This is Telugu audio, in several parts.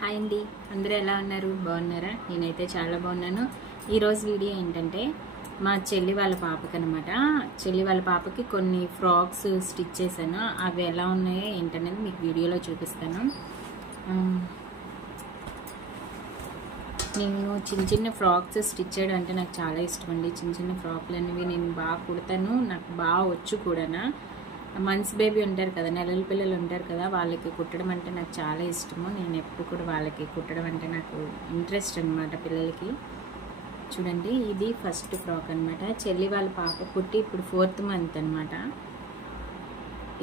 హాయ్ అండి, అందరూ ఎలా ఉన్నారు? బాగున్నారా? నేనైతే చాలా బాగున్నాను. ఈరోజు వీడియో ఏంటంటే మా చెల్లి వాళ్ళ పాపకి అనమాట. చెల్లి వాళ్ళ పాపకి కొన్ని ఫ్రాక్స్ స్టిచ్ చేశాను. అవి ఎలా ఉన్నాయో ఏంటనేది మీకు వీడియోలో చూపిస్తాను. నేను చిన్న చిన్న ఫ్రాక్స్ స్టిచ్ చేయడం అంటే నాకు చాలా ఇష్టం అండి. చిన్న చిన్న ఫ్రాక్లు అనేవి నేను బాగా కుడతాను, నాకు బాగా వచ్చు కూడా. మంత్స్ బేబీ ఉంటారు కదా, నెలల పిల్లలు ఉంటారు కదా, వాళ్ళకి కుట్టడం అంటే నాకు చాలా ఇష్టము. నేను ఎప్పుడు కూడా వాళ్ళకి కుట్టడం అంటే నాకు ఇంట్రెస్ట్ అనమాట. పిల్లలకి చూడండి, ఇది ఫస్ట్ ఫ్రాక్ అనమాట. చెల్లి వాళ్ళ పాప కుట్టి ఇప్పుడు 4th మంత్ అనమాట.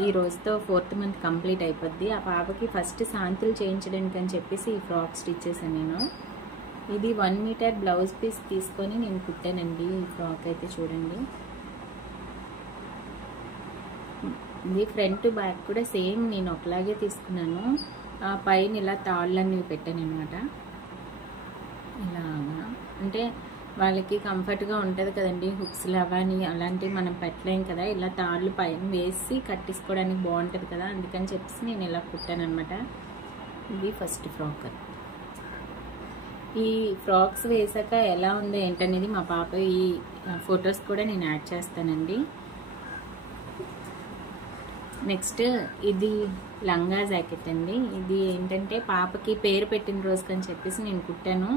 ఈ రోజుతో 4th మంత్ కంప్లీట్ అయిపోద్ది. ఆ పాపకి ఫస్ట్ శాంతులు చేయించడానికి అని చెప్పేసి ఈ ఫ్రాక్ స్టిచ్ చేశాను నేను. ఇది 1 మీటర్ బ్లౌజ్ పీస్ తీసుకొని నేను కుట్టానండి. ఈ ఫ్రాక్ అయితే చూడండి, ఇది ఫ్రంట్ బ్యాక్ కూడా సేమ్ నేను ఒకలాగే తీసుకున్నాను. పైన ఇలా తాళ్ళన్నీ పెట్టాను అనమాట. ఇలాగా అంటే వాళ్ళకి కంఫర్ట్గా ఉంటుంది కదండి. హుక్స్ అవన్నీ అలాంటివి మనం పెట్టలేం కదా. ఇలా తాళ్ళు పైన వేసి కట్టేసుకోవడానికి బాగుంటుంది కదా, అందుకని చెప్పేసి నేను ఇలా కుట్టాను అనమాట. ఇది ఫస్ట్ ఫ్రాక్. ఈ ఫ్రాక్స్ వేసాక ఎలా ఉందో ఏంటనేది మా పాప ఈ ఫొటోస్ కూడా నేను యాడ్ చేస్తానండి. నెక్స్ట్ ఇది లంగా జాకెట్ అండి. ఇది ఏంటంటే పాపకి పేరు పెట్టిన రోజుకని చెప్పేసి నేను కుట్టాను.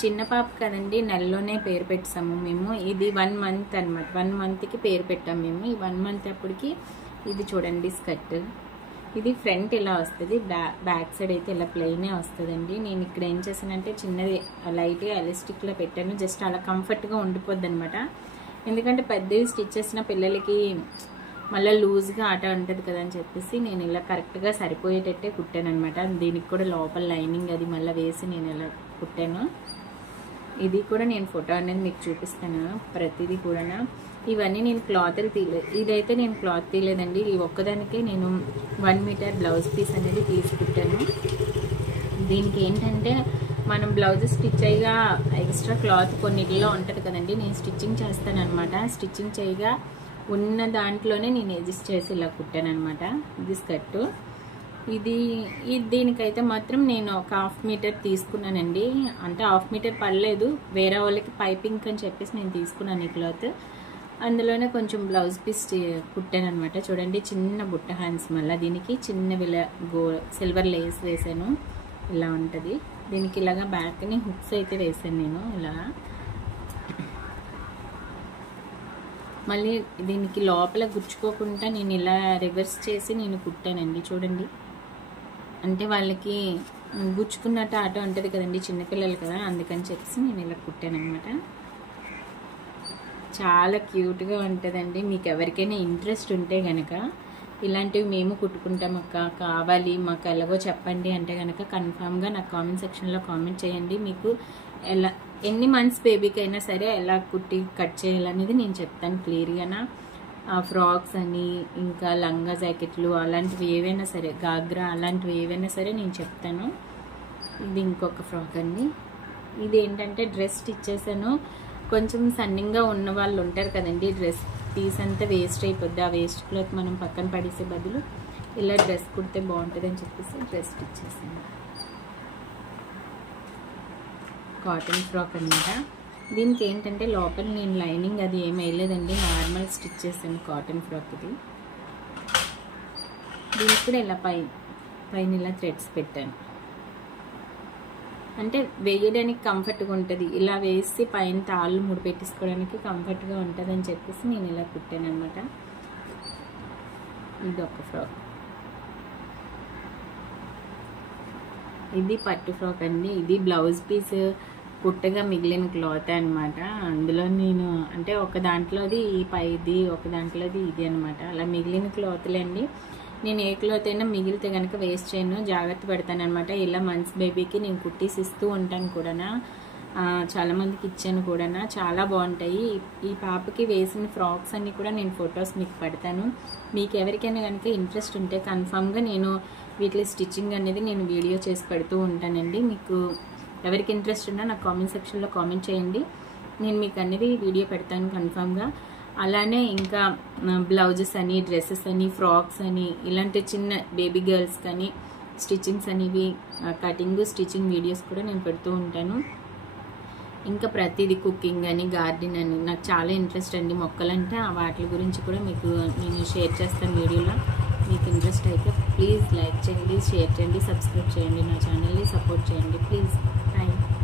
చిన్న పాప కదండి, నెలలోనే పేరు పెట్టాము మేము. ఇది 1 మంత్ అనమాట. 1 మంత్కి పేరు పెట్టాము మేము. ఈ 1 మంత్ అప్పటికి ఇది చూడండి స్కర్ట్. ఇది ఫ్రంట్ ఇలా వస్తుంది, బ్యాక్ సైడ్ అయితే ఇలా ప్లెయినే వస్తుందండి. నేను ఇక్కడ ఏం చేశానంటే చిన్నది లైట్గా ఎలాస్టిక్లో పెట్టాను, జస్ట్ అలా కంఫర్ట్గా ఉండిపోద్ది అనమాట. ఎందుకంటే పెద్దవి స్టిచ్ చేసిన పిల్లలకి మళ్ళీ లూజ్గా ఆట ఉంటుంది కదా అని చెప్పేసి నేను ఇలా కరెక్ట్గా సరిపోయేటట్టే కుట్టాను అనమాట. దీనికి కూడా లోపల లైనింగ్ అది మళ్ళీ వేసి నేను ఇలా కుట్టాను. ఇది కూడా నేను ఫోటో అనేది మీకు చూపిస్తాను ప్రతిదీ కూడా. ఇవన్నీ నేను క్లాత్లు తీయలేదు, ఇదైతే నేను క్లాత్ తీయలేదండి. ఈ ఒక్కదానికే నేను 1 మీటర్ బ్లౌజ్ పీస్ అనేది తీసుకుట్టాను. దీనికి ఏంటంటే మనం బ్లౌజ్ స్టిచ్ అయ్యగా ఎక్స్ట్రా క్లాత్ కొన్నిటిలో ఉంటుంది కదండి, నేను స్టిచ్చింగ్ చేస్తాను అనమాట. స్టిచ్చింగ్ చేయగా ఉన్న దాంట్లోనే నేను అడ్జస్ట్ చేసి ఇలా కుట్టాను అనమాట. ఇది స్కర్టు. దీనికైతే మాత్రం నేను ఒక 1/2 మీటర్ తీసుకున్నానండి. అంటే 1/2 మీటర్ పడలేదు, వేరే వాళ్ళకి పైపింగ్ అని చెప్పేసి నేను తీసుకున్నాను ఈ క్లాత్. అందులోనే కొంచెం బ్లౌజ్ పీస్ కుట్టాను అనమాట. చూడండి, చిన్న బుట్ట హ్యాండ్స్, మళ్ళీ దీనికి చిన్న సిల్వర్ లేస్ వేసాను. ఇలా ఉంటుంది. దీనికి ఇలాగా బ్యాక్ని హుక్స్ అయితే వేసాను నేను ఇలా. మళ్ళీ దీనికి లోపల గుచ్చుకోకుండా నేను ఇలా రివర్స్ చేసి నేను కుట్టానండి. చూడండి, అంటే వాళ్ళకి గుచ్చుకున్నట్టు ఆట ఉంటుంది కదండి, చిన్నపిల్లలు కదా, అందుకని చెప్పేసి నేను ఇలా కుట్టాను అనమాట. చాలా క్యూట్గా ఉంటుందండి. మీకు ఎవరికైనా ఇంట్రెస్ట్ ఉంటే కనుక ఇలాంటివి మేము కుట్టుకుంటాం అక్క, కావాలి మాకు ఎలాగో చెప్పండి అంటే కనుక కన్ఫామ్గా నాకు కామెంట్ సెక్షన్లో కామెంట్ చేయండి. మీకు ఎన్ని మంత్స్ బేబీకి అయినా సరే ఎలా కుట్టి కట్ చేయాలనేది నేను చెప్తాను క్లియర్గా. ఫ్రాక్స్ అని, ఇంకా లంగా జాకెట్లు అలాంటివి ఏవైనా సరే, గాగ్రా అలాంటివి ఏవైనా సరే నేను చెప్తాను. ఇది ఇంకొక ఫ్రాక్ అండి. ఇది ఏంటంటే డ్రెస్ స్టిచ్ చేశాను. కొంచెం సన్నింగా ఉన్న వాళ్ళు ఉంటారు కదండి, డ్రెస్ పీస్ అంతా వేస్ట్ అయిపోద్ది. ఆ వేస్ట్ క్లాత్ మనం పక్కన పడేసే బదులు ఇలా డ్రెస్ కుడితే బాగుంటుంది అని చెప్పేసి డ్రెస్ స్టిచ్ చేశాను. కాటన్ ఫ్రాక్ అనమాట. దీనికి ఏంటంటే లోపల నేను లైనింగ్ అది ఏమి వేయలేదండి, నార్మల్ స్టిచ్ చేశాను కాటన్ ఫ్రాక్ ఇది. దీనికి కూడా ఇలా పైన ఇలా థ్రెడ్స్ పెట్టాను, అంటే వేయడానికి కంఫర్ట్గా ఉంటుంది. ఇలా వేసి పైన తాళ్ళు ముడి పెట్టేసుకోవడానికి కంఫర్ట్గా ఉంటుంది అని చెప్పేసి నేను ఇలా కుట్టాను అనమాట. ఇది ఒక ఫ్రాక్. ఇది పట్టు ఫ్రాక్ అండి. ఇది బ్లౌజ్ పీస్ కుట్టగా మిగిలిన క్లాత్ అనమాట. అందులో నేను అంటే ఒక దాంట్లోది ఈ పైది, ఒక దాంట్లోది ఇది అనమాట. అలా మిగిలిన క్లాత్లే అండి. నేను ఏ క్లాత్ అయినా మిగిలితే కనుక వేస్ట్ చేయను, జాగ్రత్త పెడతాను అనమాట. ఇలా మంత్స్ బేబీకి నేను కుట్టీసి ఇస్తూ ఉంటాను కూడా, చాలామందికి ఇచ్చాను కూడా. చాలా బాగుంటాయి. ఈ పాపకి వేసిన ఫ్రాక్స్ అన్నీ కూడా నేను ఫొటోస్ మీకు పెడతాను. మీకు ఎవరికైనా కనుక ఇంట్రెస్ట్ ఉంటే కన్ఫామ్గా నేను వీటిలో స్టిచ్చింగ్ అనేది నేను వీడియో చేసి పెడుతూ ఉంటానండి. మీకు ఎవరికి ఇంట్రెస్ట్ ఉన్నా నాకు కామెంట్ సెక్షన్లో కామెంట్ చేయండి, నేను మీకు అనేది వీడియో పెడతాను కన్ఫామ్గా. అలానే ఇంకా బ్లౌజెస్ అని, డ్రెస్సెస్ అని, ఫ్రాక్స్ అని, ఇలాంటి చిన్న బేబీ గర్ల్స్ కానీ స్టిచ్చింగ్స్ అనేవి కటింగ్ స్టిచ్చింగ్ వీడియోస్ కూడా నేను పెడుతూ ఉంటాను. ఇంకా ప్రతిదీ కుకింగ్ అని గార్డెన్ అని నాకు చాలా ఇంట్రెస్ట్ అండి. మొక్కలంటే వాటి గురించి కూడా మీకు నేను షేర్ చేస్తాను వీడియోలో. మీకు ఇంట్రెస్ట్ అయితే ప్లీజ్ లైక్ చేయండి, షేర్ చేయండి, సబ్స్క్రైబ్ చేయండి, నా ఛానల్ని సపోర్ట్ చేయండి ప్లీజ్. Thank you.